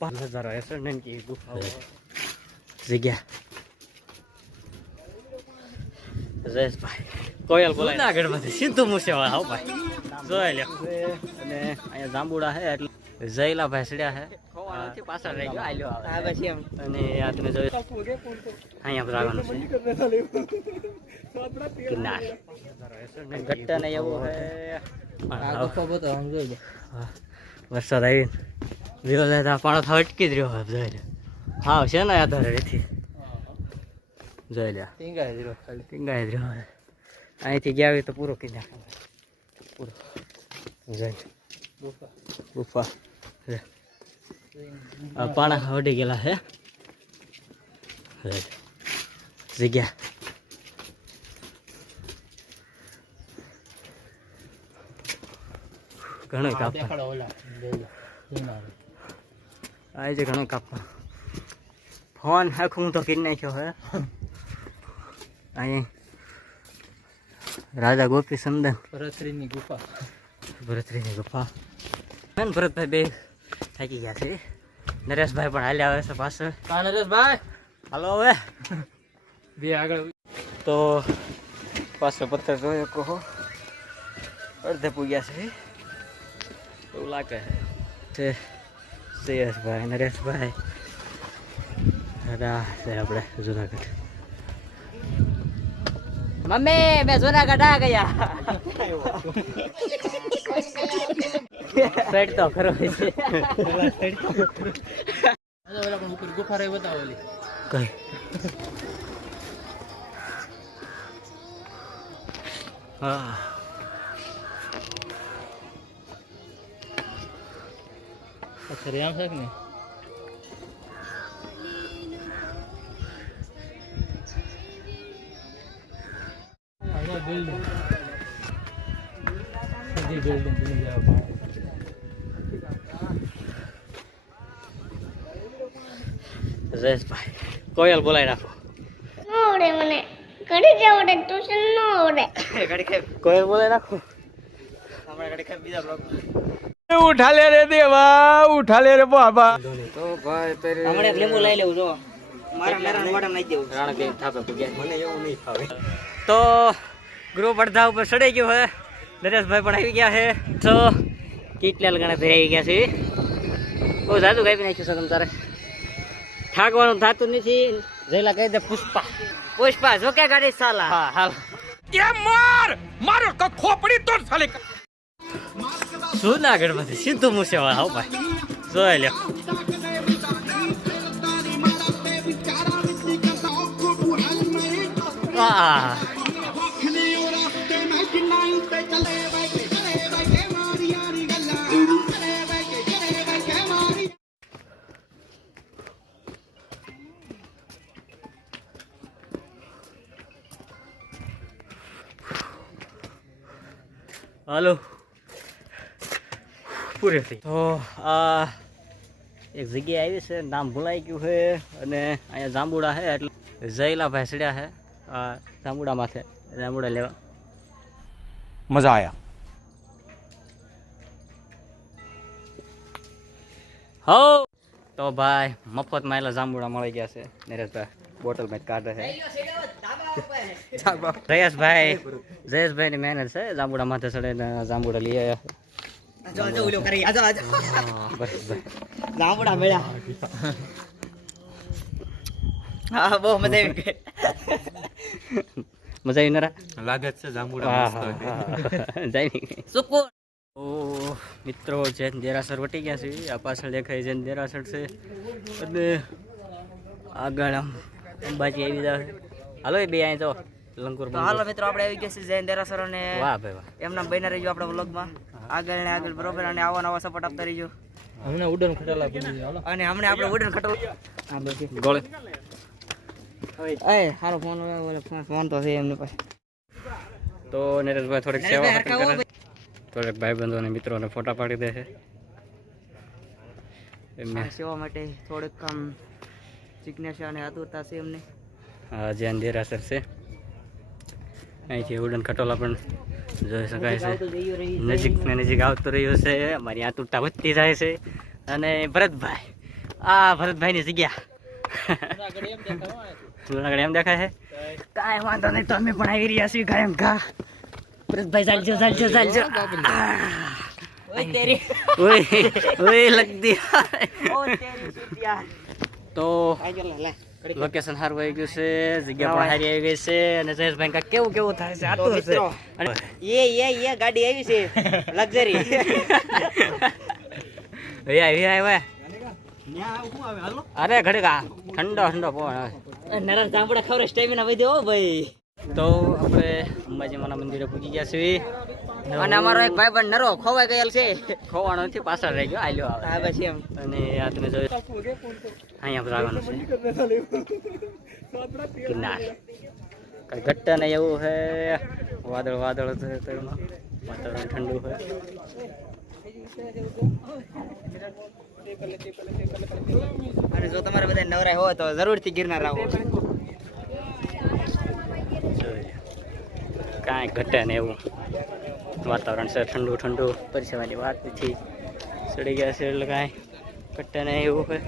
નજારો હશે ને કે ગુફાઓ જગ્યા જયેશભાઈ કોયલ બોલાય જુનાગઢમાંથી સીધું મૂસેવાળા હો ભાઈ જોઈ અને અહીંયા જાંબુડા એટલે જયલા ભેસડ્યા હે પાછળ રહી ગયો હા એમ અને આ તમે જોયું અહીંયા બરાવાનું છે કિનાર આ જોઈ હા, વરસાદ આવી રહ્યો દાદા પાણો અટકી જ રહ્યો હવે જોઈ લે. હા છે ને આધારે રેથી જોઈ લે. ખાલી. ટીંગાઈ જ રહ્યો અહીંથી ગયા હોય તો પૂરો કીધા પૂરો. જોઈ. ગુફા. પાણા વડી ગયેલા છે. જગ્યા. ઘણું કાપ દેખાડો ઓલા. જોઈ લો જૂના આ છે ઘણું કાપવા ફોન આખું હું તો કરી નાખ્યો હે અહીં રાજા ગોપી સંદન પરત્રીની ગુફા ભરતરીની ગુફા હે ને ભરતભાઈ બે થાકી ગયા છે નરેશભાઈ પણ હાલ્યા આવે છે પાછળ કા નરેશભાઈ હાલો હવે બે આગળ તો પાછો પથ્થર જોયો કહો અડધે પૂગ્યા છે એવું લાગે છે શ્રેયસભાઈ નરેશભાઈ દાદા છે આપણે જુનાગઢ. મમ્મી મેં જુનાગઢ આ ગયા. સેટ તો ખરો છે ગુફા રહી બતાવેલી કઈ? હા. પથ્થર આમ છે આ બિલ્ડિંગ બધી બિલ્ડિંગ બની જાય જયેશભાઈ કોયલ બોલાવી નાખો આવડે મને ઘડી જ આવડે ટ્યુશન ન આવડે કોયલ બોલાવી નાખો હમણાં ઘડી ખાઈ બીજા બ્લોગ ઉઠાલે રે દેવા ઉઠાલે રે બાબા. તો ભાઈ પેરે હમણાં લીંબુ લઈ લેવું જો. મારા મેરા મોઢા નાખી દેવું. રાણ કે થાપે પૂગ્યા મને એવું નહીં ફાવે. તો ગ્રુપ અડધા ઉપર ચડી ગયો હે. નરેશભાઈ પણ આવી ગયા છે તો કેટલા લગણા ભેરાઈ ગયા છે. બહુ જાદુ કાપી નાખ્યું છે તમ તારે. ઠાકવાનું થતું નથી. જયલા કહી દે પુષ્પા. પુષ્પા જો કે ગાડી સાલા. હા હાલ. જુનાગઢમાંથી તો મૂસેવાળા હો ભાઈ જોઈ લ્યો આ હાલો પૂરે પૂરેથી તો આ એક જગ્યાએ આવી છે નામ ભૂલાઈ ગયું છે અને અહીંયા જાંબુડા છે એટલે જયલા ભેંસડ્યા છે આ જાંબુડામાં છે જાંબુડા લેવા. મજા આવ્યા હો! તો ભાઈ મફતમાં એટલા જાંબુડા મળી ગયા છે. નરેશભાઈ બોટલમાં કાઢે છે. જયેશભાઈ જયેશભાઈની મહેનત છે જાંબુડા માથે ચડે જાંબુડા લઈ આવ્યા હા બહુ મજા આવી ગઈ મજા આવી લાગે છે મિત્રો જૈન દેરાસર વટી ગયા છે આ પાછળ દેખાય જૈન દેરાસર છે અને આગળ આમ અંબાજી આવી જાવ હાલો બે અહીં તો લંકુર હાલો મિત્રો આપણે આવી ગયા છે જૈન દેરાસર અને વાહ ભાઈ વાહ એમના બહેના રહીજો આપણા વ્લોગમાં આગળ ને આગળ બરોબર અને આવા નવા સપોર્ટ આપતા રહીજો. હમણાં ઉડન ખટાલા અને હમણાં આપણે ઉડન ખટોલ ગોળે. એ હારો ફોન ફોન તો છે એમની પાસે. તો નરેશભાઈ થોડીક સેવા કરે થોડીક ભાઈબંધો અને મિત્રોને ફોટા પાડી દે છે. એમને સેવા માટે થોડુંક કામ જિજ્ઞાસા અને આતુરતા છે એમને. હા જૈન દેરાસર છે. અહીંથી ઉડન ખટોલા પણ જોઈ શકાય છે. નજીક ને નજીક આવતું રહ્યું છે. અમારી આતુરતા વધતી જાય છે. અને ભરતભાઈ આ ભરતભાઈની જગ્યા. જુનાગઢ એમ દેખાય છે? કાંઈ વાંધો નહીં તો અમે પણ આવી રહ્યા છીએ કાયમ ઘા. ભરતભાઈ ચાલજો ચાલજો ચાલજો. ઓય ઓય ઓય લગતી તો લોકેશન સારું આવી ગયું છે જગ્યા પણ સારી આવી ગઈ છે અને જયેશભાઈ કા કેવું કેવું થાય છે? આતુર છે. અને એ એ એ ગાડી આવી છે. લક્ઝરી એ આવી આવે. અરે ઘડે કા ઠંડો ઠંડો પવન આવે. નરમ ચાંપડા ખબર સ્ટેમિના વધ્યો ભાઈ. તો આપણે અંબાજી માના મંદિરે પૂજી ગયા છીએ. અને અમારો એક ભાઈ પણ નરો ખોવાઈ ગયેલ છે. ખોવાનો નથી પાછળ રહી ગયો આલ્યો આવે. આ પછી એમ. અને આ તમે જોયું. અહીંયા આવવાનું છે. ગિરનાર કઈ ઘટ્ટા નહીં એવું છે વાદળ વાદળ છે તો એમાં. વાતાવરણ ઠંડુ છે અને જો તમારે બધા નવરાય હોય તો જરૂરથી ગિરનાર આવો. કાંઈ ઘટે ને એવું. વાતાવરણ છે ઠંડુ ઠંડુ. પરસેવાની વાત નથી. ચડી ગયા છે એટલે કાંઈ ઘટે ને એવું છે